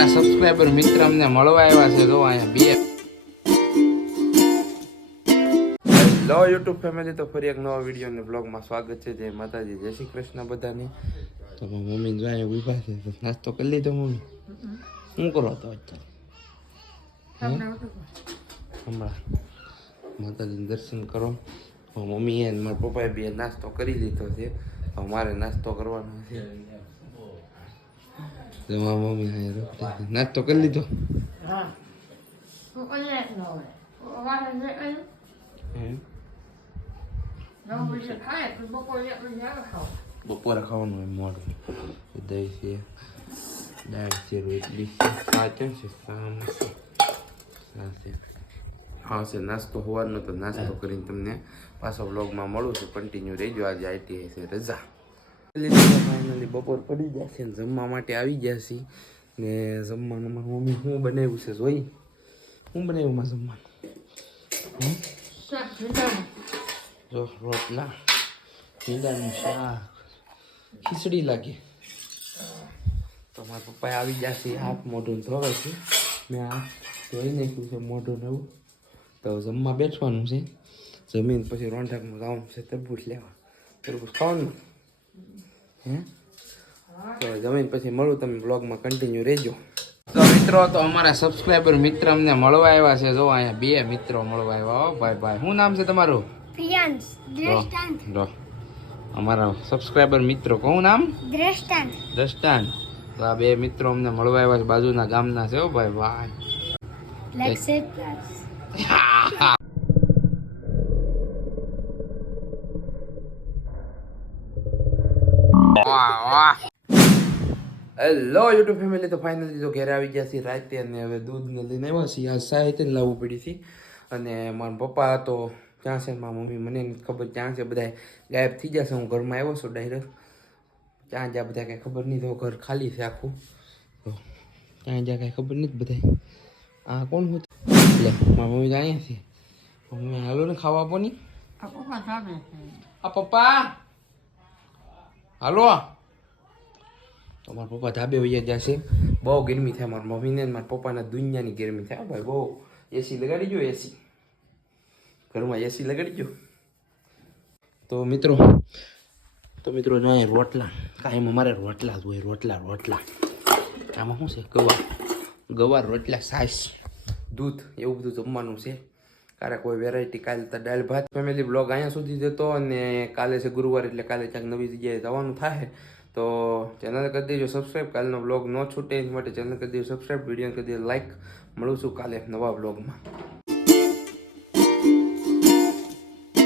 અમારા સબસ્ક્રાઇબર મિત્ર અમને મળવા આવ્યા છે. જો અહીંયા બે. હેલો યુટ્યુબ ફેમિલી, તો ફરી એક નવા વિડીયો અને બ્લોગમાં સ્વાગત છે. જય માતાજી, જય શ્રી કૃષ્ણ બધાને. તો મમ્મી જો અહીંયા ઊભા છે. નાસ્તો કરી લીધો મમ્મી? શું કરો તો અત્યારે? હમણાં માતાજીને દર્શન કરો. મમ્મીએ અને મારા પપ્પાએ બે નાસ્તો કરી લીધો છે. મારે નાસ્તો કરવાનો છે. મમ્મી નાસ્તો કરી લીધો? બપોરે ખાવાનું હોય મોડું. દહીં છે, દાળ છે, રોટલી છે, શાક છે, હા છે નાસ્તો હોવાનો. તો નાસ્તો કરીને તમને પાછો વ્લોગમાં મળું છું. કન્ટિન્યુ રહેજો. આજે આઈટીઆઈ છે રજા. ફાઇનલી બપોર પડી જશે ને જમવા માટે આવી જશે. ને જમવાનું મમ્મી શું બનાવ્યું છે જોઈ? શું બનાવ્યું માં જમવાનું? જો રોટલા, ભીંડાનું શાક, ખીચડી લાગે. તો મારા પપ્પાએ આવી જશે. હાથ મોઢું ધોવે છે. મેં હાથ ધોઈ નાખ્યું છે મોઢું નવું. તો જમવા બેસવાનું છે. જમીન પછી રોંઢાકમાં જવાનું છે તરબૂચ લેવા. તરબૂચ ખાવાનું હે? તો જમીન પછી મળું. તમે બ્લોગમાં કન્ટિન્યુ રહેજો. તો મિત્રો, તો અમારા સબસ્ક્રાઇબર મિત્ર અમને મળવા આવ્યા છે. જો અહીંયા બે મિત્રો મળવા આવ્યા. હો ભાઈ ભાઈ, શું નામ છે તમારું? પ્રિયાંશ. દ્રષ્ટાંત. અમારા સબસ્ક્રાઇબર મિત્રો, કહું નામ? દ્રષ્ટાંત. દ્રષ્ટાંત. તો આ બે મિત્રો અમને મળવા આવ્યા છે. બાજુના ગામના છે. હો ભાઈ ભાઈ. હેલો યુટ્યુબ ફેમિલી, તો ફાઇનલી તો ઘરે આવી ગયા છીએ રાતે. અને હવે દૂધને લઈને આવ્યા છીએ. આ સાહિત્યને લાવવું પડી છે. અને મારા પપ્પા તો ક્યાં છે, મારા મમ્મી મને નથી ખબર ક્યાં છે. બધા ગાયબ થઈ જશે. હું ઘરમાં આવ્યો છું ડાયરેક્ટ. ક્યાં જ્યાં બધા કાંઈ ખબર નહીં. તો ઘર ખાલી છે આખું. તો ક્યાં જ્યાં કાંઈ ખબર નથી બધા. આ કોણ હતું? એટલે મારા મમ્મી અહીંયા છે. મમ્મી હાલો ને ખાવા આપો ની. આ પપ્પા હાલો. તો મારા પપ્પા ધાબે વૈયા જશે. બહુ ગરમી થાય મારા મમ્મીને મારા પપ્પાના દુનિયાની ગરમી થાય ભાઈ બહુ. એસી લગાડી જો. એસી ઘરમાં એસી લગાડી જો. તો મિત્રો જો રોટલા કાંઈ અમારે રોટલા જ હોય. રોટલા આમાં શું છે? ગવાર રોટલા, છાશ, દૂધ, એવું બધું જમવાનું છે. કાલે કોઈ વેરાયટી. કાલે તો દાળ ભાત. ફેમિલી બ્લોગ અહીંયા સુધી જતો. અને કાલે છે ગુરુવાર, એટલે કાલે ક્યાંક નવી જગ્યાએ જવાનું થાય. તો ચેનલ કરી દેજો સબસ્ક્રાઈબ. કાલનો બ્લોગ ન છૂટે એ માટે ચેનલ કરી દેજો સબસ્ક્રાઈબ. વિડીયો કરી દેજો લાઈક. મળું છું કાલે નવા બ્લોગમાં.